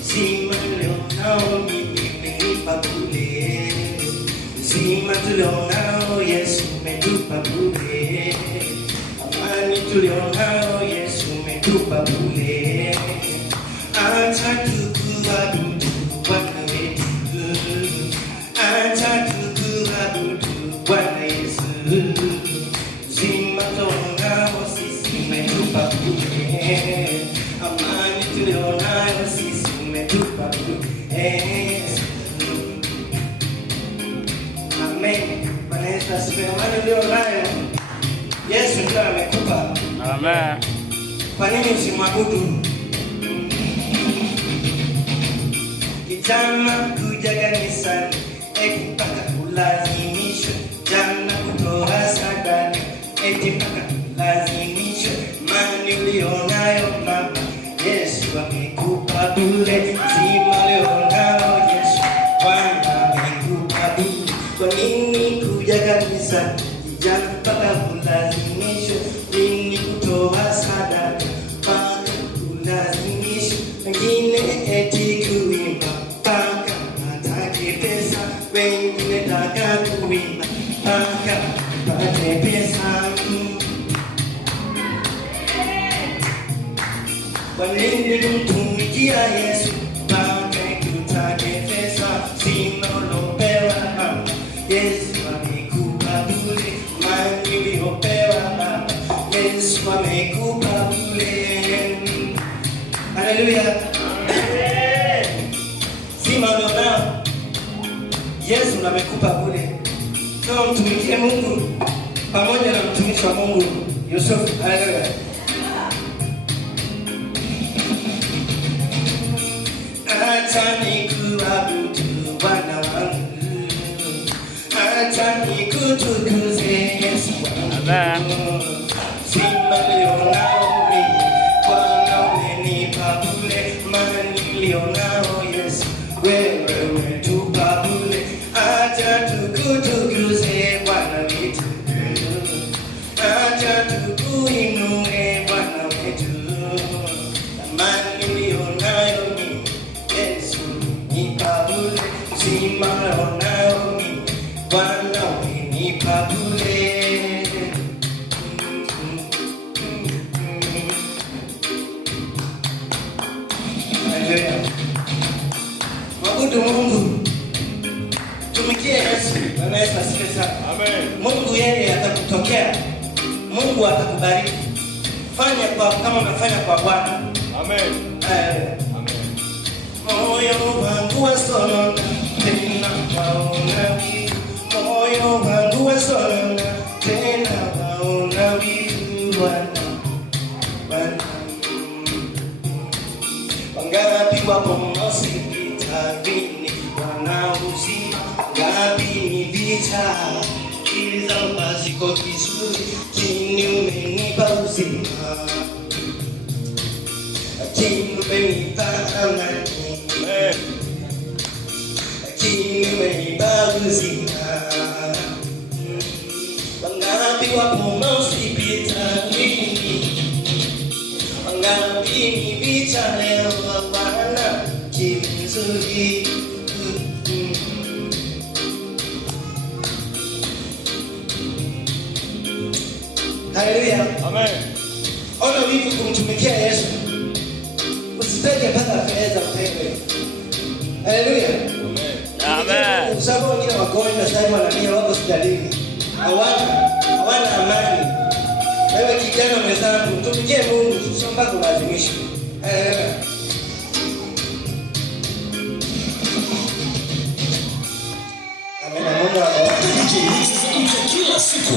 Uzima tulionao mimi umenipa bure. Uzima tulionao Yesu umetupa bure. Amani tulionao Yesu umetupa bure. Acha tukuabudu Bwana wetu. Acha tukuabudu Bwana Yesu. Uzima tulionao sisi umetupa bure. Amani tulionayo sisi umetupa bure. Amen. Bwana Yesu asifiwe. Amani ulionayo Yesu ndiye amekupa. Amen. Kwa nini usimwabudu? Kijana kuja kanisani eti mpaka kulazimishwe, jana kutoa sadaka eti mpaka kulazimishwe. Imani ulionayo mama Yesu amekupa bure. Uzima ulionao Yesu Bwana amekupa bure. Kwa nini kuja kanisani kijana mpaka kulazimishwe? Nini kutoa sadaka mpaka kulazimishwe? Wengine eti kuimba mpaka watake pesa, wengine taka kuimba mpaka wapate pesa. Kwa nini kumtumikia Yesu mpaka tutake pesa? Uzima uliopewa Baba Yesu amekupa bure. Imani uliopewa Baba Yesu amekupa bure. Haleluya. Uzima ulionao Yesu amekupa bure. So mtumikie Mungu pamoja na mtumishi wa Mungu Yusufu. Haleluya. Acha nikuabudu Bwana wangu. Acha nikutukuze Yesu wangu. Uzima ulionao mimi Bwana umenipa bure. Imani ulionao Yesu wewe umetupa bure. Acha tukutukuze Bwana wetu. Acha tukuinue Bwana wetu. Imani ulionayo mimi Yesu umenipa bure. Uzima ulionao mimi Bwana umenipa bure. Mwabudu Mungu. Tumikie Yesu. Bwana Yesu asifiwe sana. Amen. Mungu yeye atakutokea. Mungu atakubariki. Fanya kwa kama unafanya kwa Bwana. Amen. Amen. Moyo wangu wasonona tena waona wivu. Moyo wangu wasonona tena waona wivu. Bwana. Wangapi wapo hospitalini wanauzima, wangapi ni vita, akili zao haziko vizuri. Lakini umenipa uzima, lakini umenipa amani, lakini umenipa uzima. Wangapi wapo hospitalini, wangapi ni vita leo hawana kizuri. Haleluya. Amen. Ona wivu kumtumikia Yesu. Usitake mpaka fedha upewe. Haleluya. Amen. Sababu wengine wagonjwa sasa wanalia wako hospitalini. Hawana amani. Wewe kijana mwenzangu, mtumikie Mungu, sio mpaka ulazimishe. Amen. Mungu awabariki. Kila siku